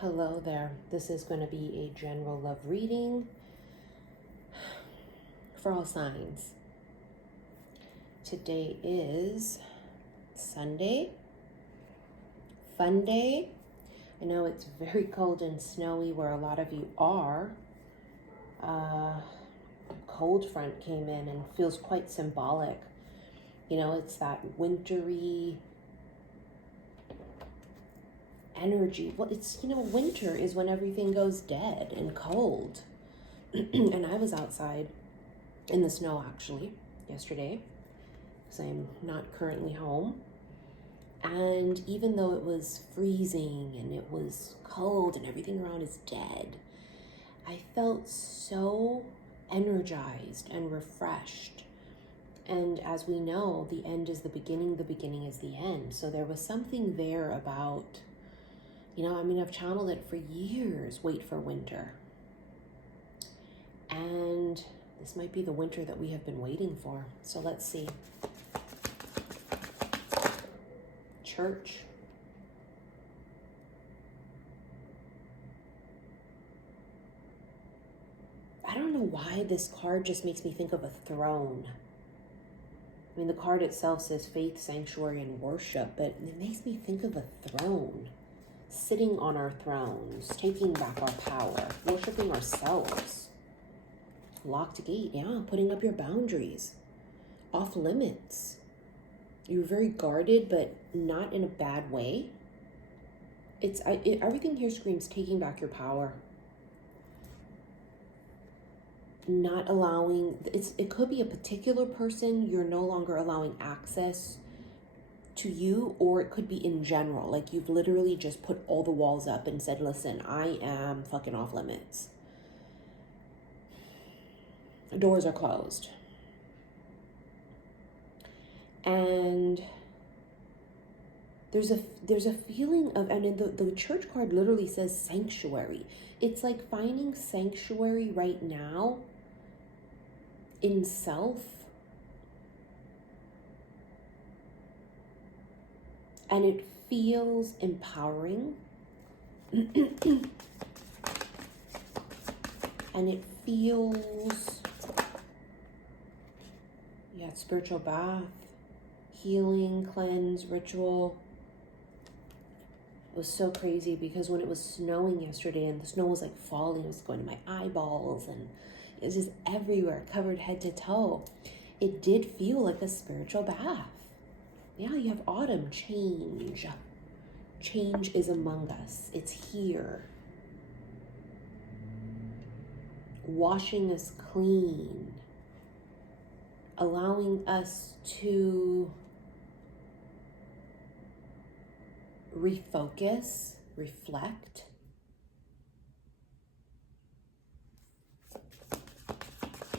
Hello there. This is going to be a general love reading for all signs. Today is Sunday, fun day. I know it's very cold and snowy where a lot of you are. A cold front came in and feels quite symbolic. You know, it's that wintry energy. Well, it's, winter is when everything goes dead and cold. And I was outside in the snow actually yesterday because I'm not currently home. And even though it was freezing and it was cold and everything around is dead, I felt so energized and refreshed. And as we know, the end is the beginning is the end. So there was something there about, I've channeled it for years, wait for winter. And this might be the winter that we have been waiting for. So let's see. Church. I don't know why this card just makes me think of a throne. I mean, the card itself says faith, sanctuary, and worship, but it makes me think of a throne. Sitting on our thrones, taking back our power, worshiping ourselves. Locked gate, yeah, putting up your boundaries. Off limits. You're very guarded, but not in a bad way. Everything here screams taking back your power. Not allowing, it could be a particular person you're no longer allowing access to you, or it could be in general. Like you've literally just put all the walls up and said, listen, I am fucking off limits. The doors are closed. And there's a feeling of, and the church card literally says sanctuary. It's like finding sanctuary right now in self. And it feels empowering. And it feels, spiritual bath, healing, cleanse, ritual. It was so crazy because when it was snowing yesterday and the snow was like falling, it was going to my eyeballs and it was just everywhere, covered head to toe. It did feel like a spiritual bath. Yeah, you have autumn, change. Change is among us. It's here. Washing us clean. Allowing us to refocus, reflect.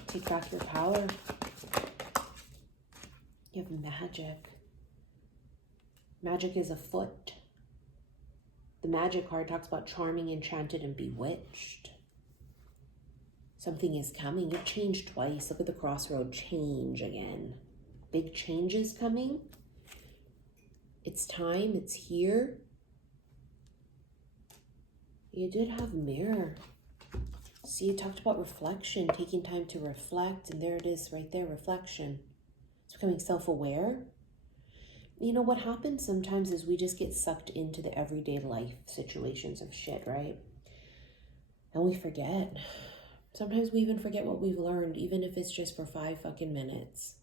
Take back your power. You have magic. Magic is afoot. The magic card talks about charming, enchanted, and bewitched. Something is coming. You've changed twice. Look at the crossroad. Change again. Big changes coming. It's time. It's here. You did have mirror. See, you talked about reflection, taking time to reflect, and there it is right there, reflection. It's becoming self-aware. You know, what happens sometimes is we just get sucked into the everyday life situations of shit, right? And we forget. Sometimes we even forget what we've learned, even if it's just for 5 fucking minutes.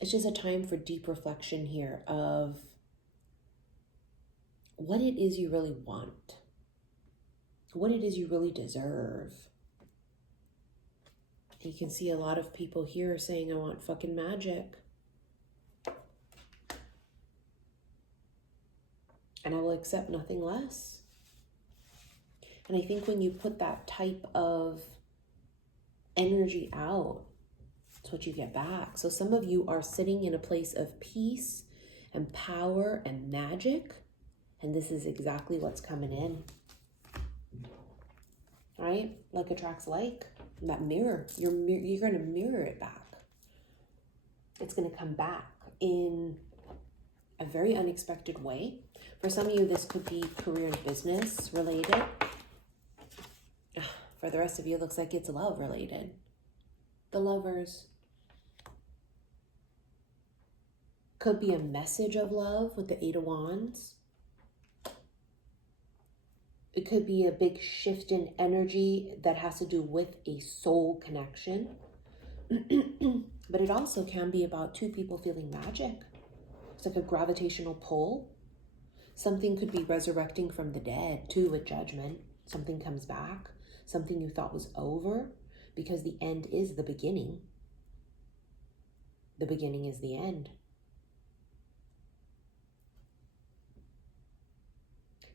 It's just a time for deep reflection here of what it is you really want. What it is you really deserve. You can see a lot of people here saying, I want fucking magic. And I will accept nothing less. And I think when you put that type of energy out, it's what you get back. So some of you are sitting in a place of peace and power and magic. And this is exactly what's coming in. Right? Like attracts like. That mirror. You're going to mirror it back. It's going to come back in a very unexpected way. For some of you, this could be career and business related. For the rest of you, it looks like it's love related. The Lovers. Could be a message of love with the Eight of Wands. It could be a big shift in energy that has to do with a soul connection. But it also can be about two people feeling magic. It's like a gravitational pull. Something could be resurrecting from the dead too with Judgment. Something comes back. Something you thought was over, because the end is the beginning. The beginning is the end.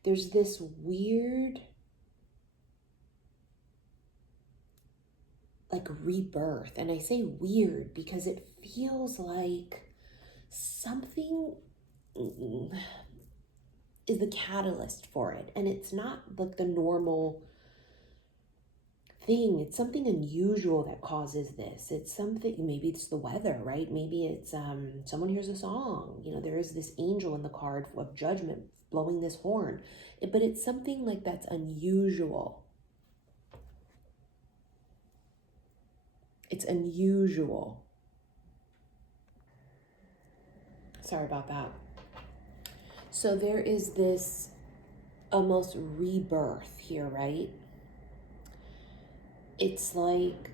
There's this weird, like, rebirth. And I say weird because it feels like something is the catalyst for it. And it's not like the normal thing. It's something unusual that causes this. It's something, maybe it's the weather, right? Maybe it's someone hears a song. You know, there is this angel in the card of Judgment blowing this horn. But it's something like that's unusual. It's unusual. Sorry about that. So there is this almost rebirth here, right? It's like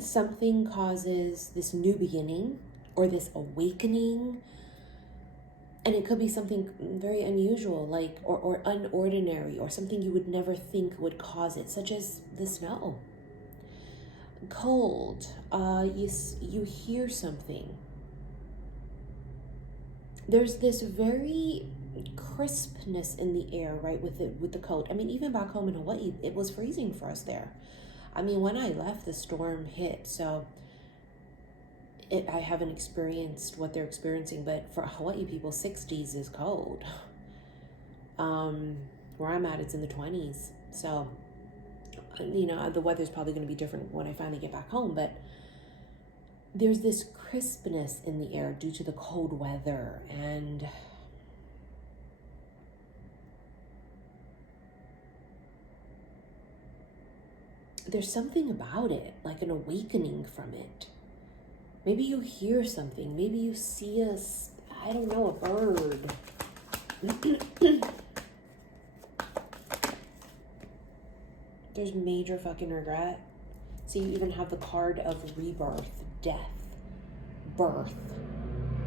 something causes this new beginning or this awakening. And it could be something very unusual, like, or unordinary, or something you would never think would cause it, such as the snow. Cold, you hear something. There's this very crispness in the air, right, with the cold. I mean, even back home in Hawaii, it was freezing for us there. I mean, when I left, the storm hit, so I haven't experienced what they're experiencing, but for Hawaii people, 60s is cold. Where I'm at, it's in the 20s. So, you know, the weather's probably going to be different when I finally get back home, but there's this crispness in the air due to the cold weather, and there's something about it, like an awakening from it. Maybe you hear something. Maybe you see I don't know, a bird. There's major fucking regret. So you even have the card of rebirth, death, birth,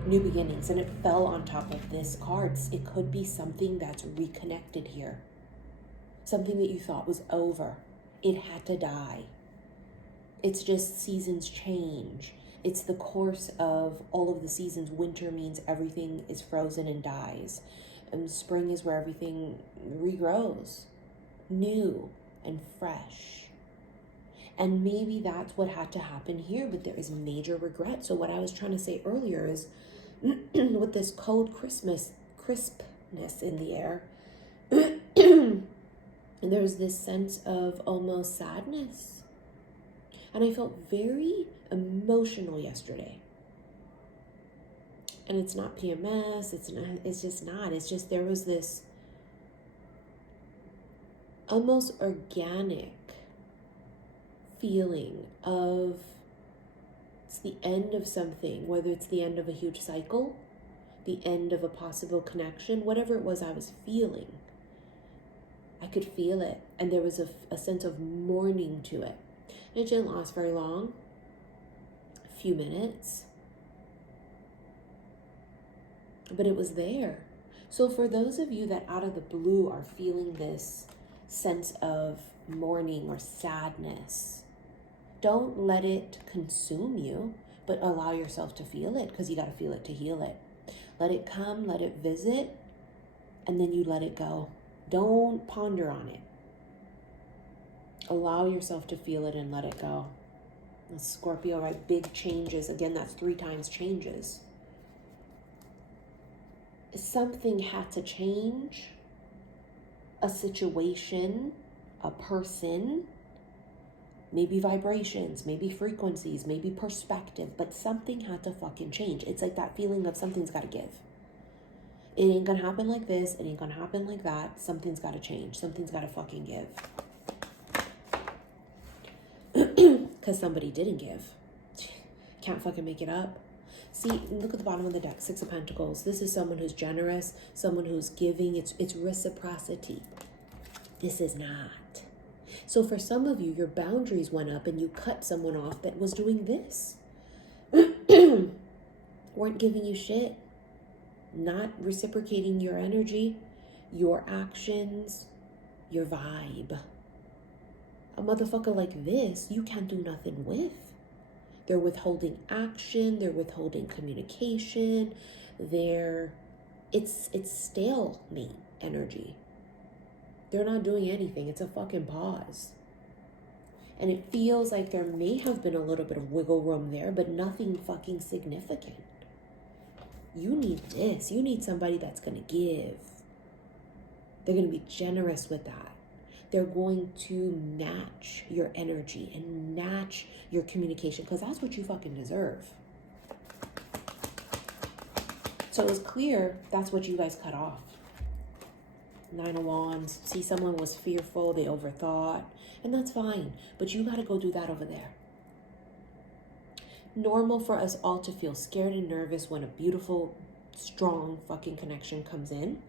new beginnings. And it fell on top of this card. It could be something that's reconnected here. Something that you thought was over. It had to die. It's just seasons change. It's the course of all of the seasons. Winter means everything is frozen and dies. And spring is where everything regrows, new and fresh. And maybe that's what had to happen here, but there is major regret. So what I was trying to say earlier is with this cold crispness in the air, there's this sense of almost sadness. And I felt very emotional yesterday. And it's not PMS, it's just there was this almost organic feeling of it's the end of something, whether it's the end of a huge cycle, the end of a possible connection, whatever it was I was feeling. I could feel it, and there was a sense of mourning to it. And it didn't last very long, a few minutes, but it was there. So for those of you that out of the blue are feeling this sense of mourning or sadness, don't let it consume you, but allow yourself to feel it, because you got to feel it to heal it. Let it come, let it visit, and then you let it go. Don't ponder on it. Allow yourself to feel it and let it go. Scorpio, right? Big changes. Again, that's 3 times changes. Something had to change. A situation, a person, maybe vibrations, maybe frequencies, maybe perspective, but something had to fucking change. It's like that feeling of something's got to give. It ain't gonna happen like this. It ain't gonna happen like that. Something's gotta change. Something's gotta fucking give. Because somebody didn't give. Can't fucking make it up. See, look at the bottom of the deck. Six of Pentacles. This is someone who's generous, someone who's giving. It's reciprocity. This is not. So for some of you, your boundaries went up and you cut someone off that was doing this. Weren't giving you shit. Not reciprocating your energy, your actions, your vibe. A motherfucker like this, you can't do nothing with. They're withholding action, they're withholding communication, it's stalemate energy. They're not doing anything. It's a fucking pause. And it feels like there may have been a little bit of wiggle room there, but nothing fucking significant. You need this. You need somebody that's going to give. They're going to be generous with that. They're going to match your energy and match your communication, because that's what you fucking deserve. So it was clear that's what you guys cut off. 9 of Wands. See, someone was fearful. They overthought. And that's fine. But you got to go do that over there. Normal for us all to feel scared and nervous when a beautiful, strong fucking connection comes in.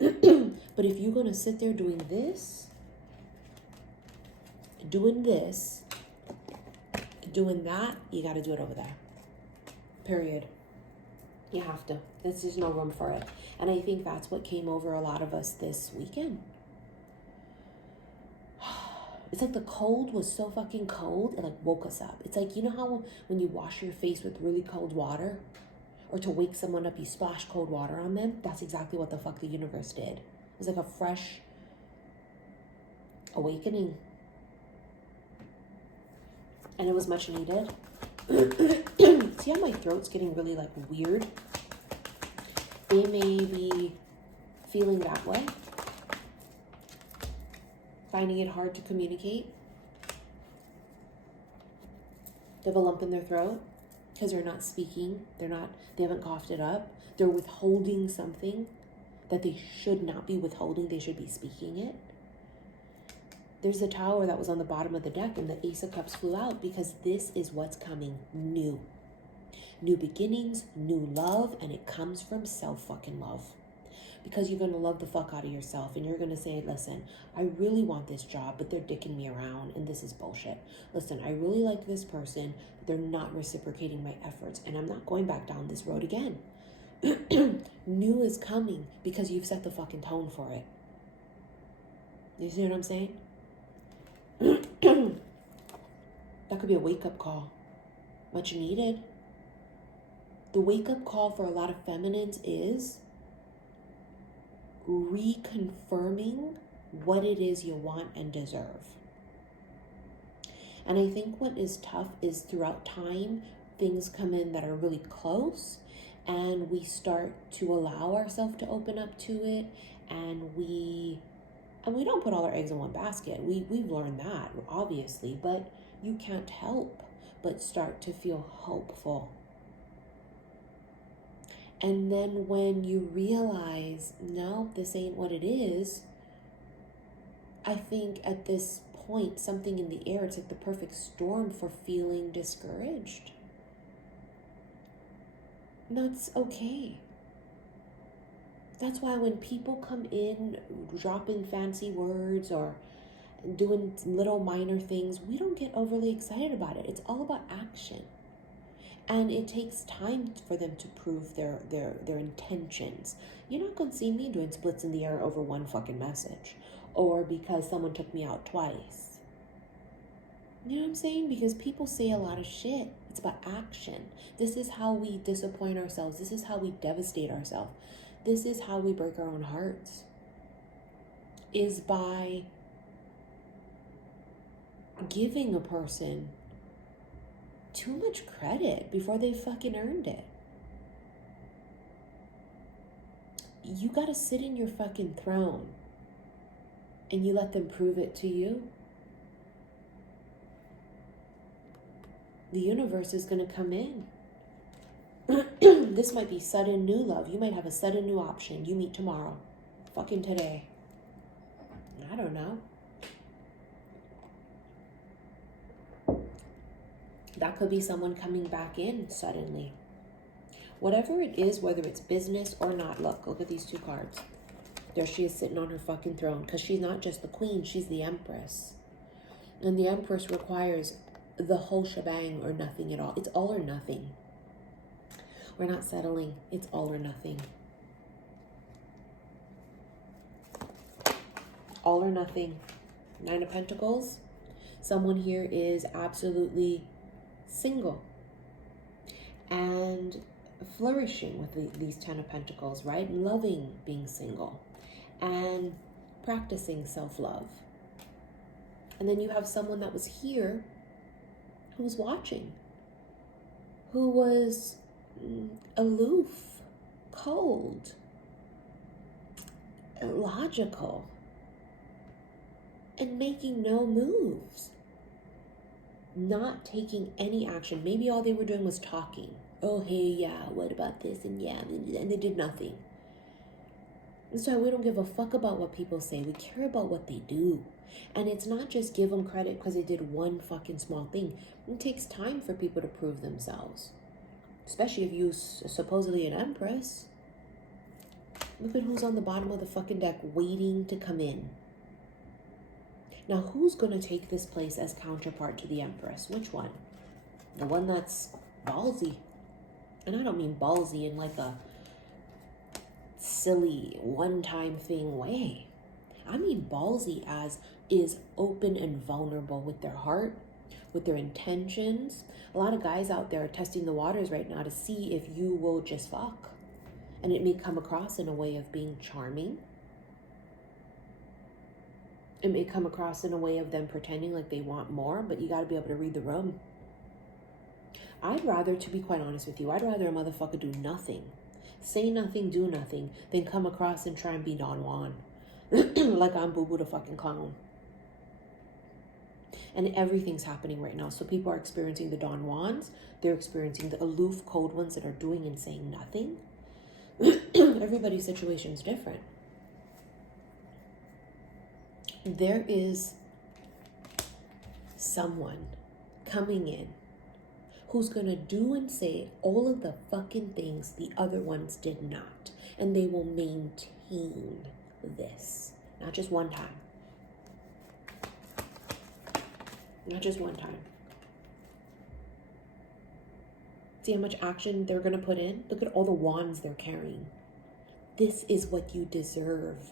But if you're going to sit there doing this, doing that, you got to do it over there. Period. You have to. There's no room for it. And I think that's what came over a lot of us this weekend. It's like the cold was so fucking cold, it like woke us up. It's like, you know how when you wash your face with really cold water, or to wake someone up, you splash cold water on them? That's exactly what the fuck the universe did. It was like a fresh awakening. And it was much needed. See how my throat's getting really like weird? They may be feeling that way. Finding it hard to communicate. They have a lump in their throat because they're not speaking. They haven't coughed it up. They're withholding something that they should not be withholding. They should be speaking it. There's a tower that was on the bottom of the deck and the Ace of Cups flew out because this is what's coming new. New beginnings, new love, and it comes from self-fucking-love. Because you're going to love the fuck out of yourself and you're going to say, listen, I really want this job, but they're dicking me around and this is bullshit. Listen, I really like this person, but they're not reciprocating my efforts and I'm not going back down this road again. New is coming because you've set the fucking tone for it. You see what I'm saying? That could be a wake-up call. Much needed. The wake-up call for a lot of feminines is reconfirming what it is you want and deserve. And I think what is tough is throughout time, things come in that are really close and we start to allow ourselves to open up to it, and we don't put all our eggs in one basket. We've learned that, obviously, but you can't help but start to feel hopeful. And then when you realize, no, this ain't what it is, I think at this point, something in the air, it's like the perfect storm for feeling discouraged. And that's okay. That's why when people come in dropping fancy words or doing little minor things, we don't get overly excited about it. It's all about action. And it takes time for them to prove their intentions. You're not going to see me doing splits in the air over one fucking message. Or because someone took me out twice. You know what I'm saying? Because people say a lot of shit. It's about action. This is how we disappoint ourselves. This is how we devastate ourselves. This is how we break our own hearts. Is by giving a person too much credit before they fucking earned it. You gotta sit in your fucking throne and you let them prove it to you. The universe is gonna come in This might be sudden new love. You might have a sudden new option. You meet tomorrow. Fucking today. I don't know. That could be someone coming back in suddenly. Whatever it is, whether it's business or not. Look at these two cards. There she is sitting on her fucking throne. Because she's not just the queen, she's the empress. And the empress requires the whole shebang or nothing at all. It's all or nothing. We're not settling. It's all or nothing. All or nothing. Nine of Pentacles. Someone here is absolutely single and flourishing with these Ten of Pentacles, right? Loving being single and practicing self-love. And then you have someone that was here who was watching, who was aloof, cold, illogical, and making no moves, not taking any action. Maybe all they were doing was talking. Oh, hey, yeah, what about this? And yeah, and they did nothing. And so we don't give a fuck about what people say. We care about what they do. And it's not just give them credit because they did one fucking small thing. It takes time for people to prove themselves. Especially if you're supposedly an empress. Look at who's on the bottom of the fucking deck waiting to come in. Now, who's going to take this place as counterpart to the empress? Which one? The one that's ballsy. And I don't mean ballsy in like a silly one-time thing way. I mean ballsy as is open and vulnerable with their heart, with their intentions. A lot of guys out there are testing the waters right now to see if you will just fuck. And it may come across in a way of being charming. It may come across in a way of them pretending like they want more, but you got to be able to read the room. I'd rather, to be quite honest with you, I'd rather a motherfucker do nothing, say nothing, do nothing, than come across and try and be Don Juan. Like I'm Boo Boo the fucking clown. And everything's happening right now. So people are experiencing the Don Juans. They're experiencing the aloof, cold ones that are doing and saying nothing. Everybody's situation is different. There is someone coming in who's going to do and say all of the fucking things the other ones did not. And they will maintain this. Not just one time. Not just one time. See how much action they're going to put in? Look at all the wands they're carrying. This is what you deserve.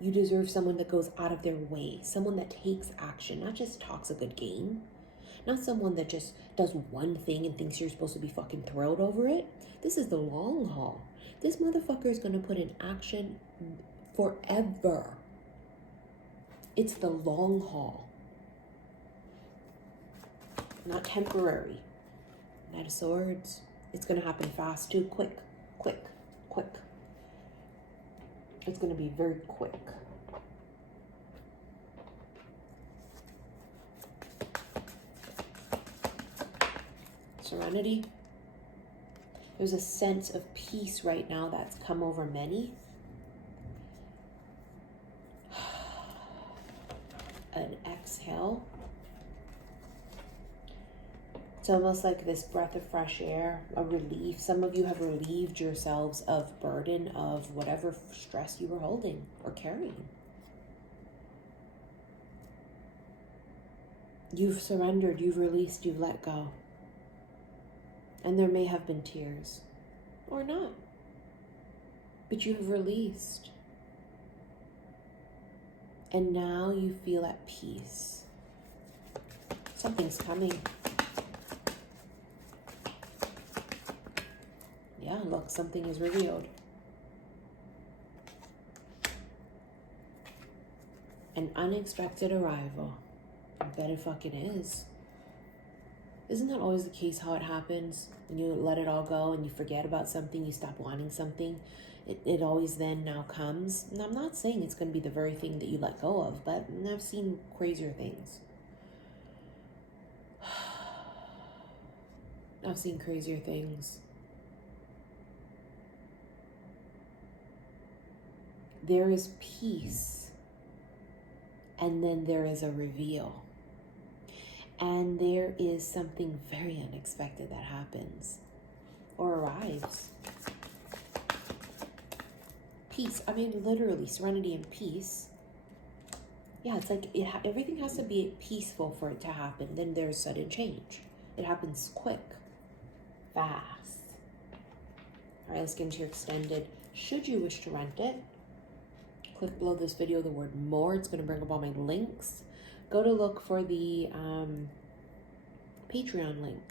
You deserve someone that goes out of their way. Someone that takes action, not just talks a good game. Not someone that just does one thing and thinks you're supposed to be fucking thrilled over it. This is the long haul. This motherfucker is going to put in action forever. It's the long haul. Not temporary. Knight of Swords. It's going to happen fast too. Quick, quick, quick. It's going to be very quick. Serenity. There's a sense of peace right now that's come over many. An exhale. It's almost like this breath of fresh air, a relief. Some of you have relieved yourselves of burden of whatever stress you were holding or carrying. You've surrendered, you've released, you've let go. And there may have been tears, or not. But you have released. And now you feel at peace. Something's coming. Yeah, look, something is revealed. An unexpected arrival. I bet it fucking is. Isn't that always the case how it happens? When you let it all go and you forget about something, you stop wanting something, it always then now comes. And I'm not saying it's going to be the very thing that you let go of, but I've seen crazier things. I've seen crazier things. there is peace, and then there is a reveal. And there is something very unexpected that happens or arrives. Peace. I mean, literally, serenity and peace. Yeah, it's like everything has to be peaceful for it to happen. Then there's sudden change. It happens quick, fast. All right, let's get into your extended. Should you wish to rent it, click below this video the word more. It's going to bring up all my links. Go to look for the Patreon link,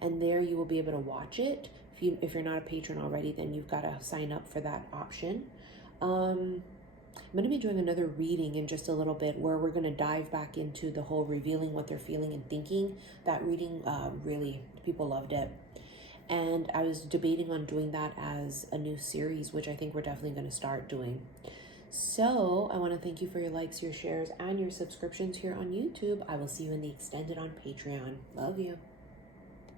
and there you will be able to watch it. If you're not a patron already, then you've got to sign up for that option. I'm going to be doing another reading in just a little bit where we're going to dive back into the whole revealing what they're feeling and thinking. That reading, really, people loved it. And I was debating on doing that as a new series, which I think we're definitely going to start doing. So I want to thank you for your likes, your shares, and your subscriptions here on YouTube. I will see you in the extended on Patreon. Love you.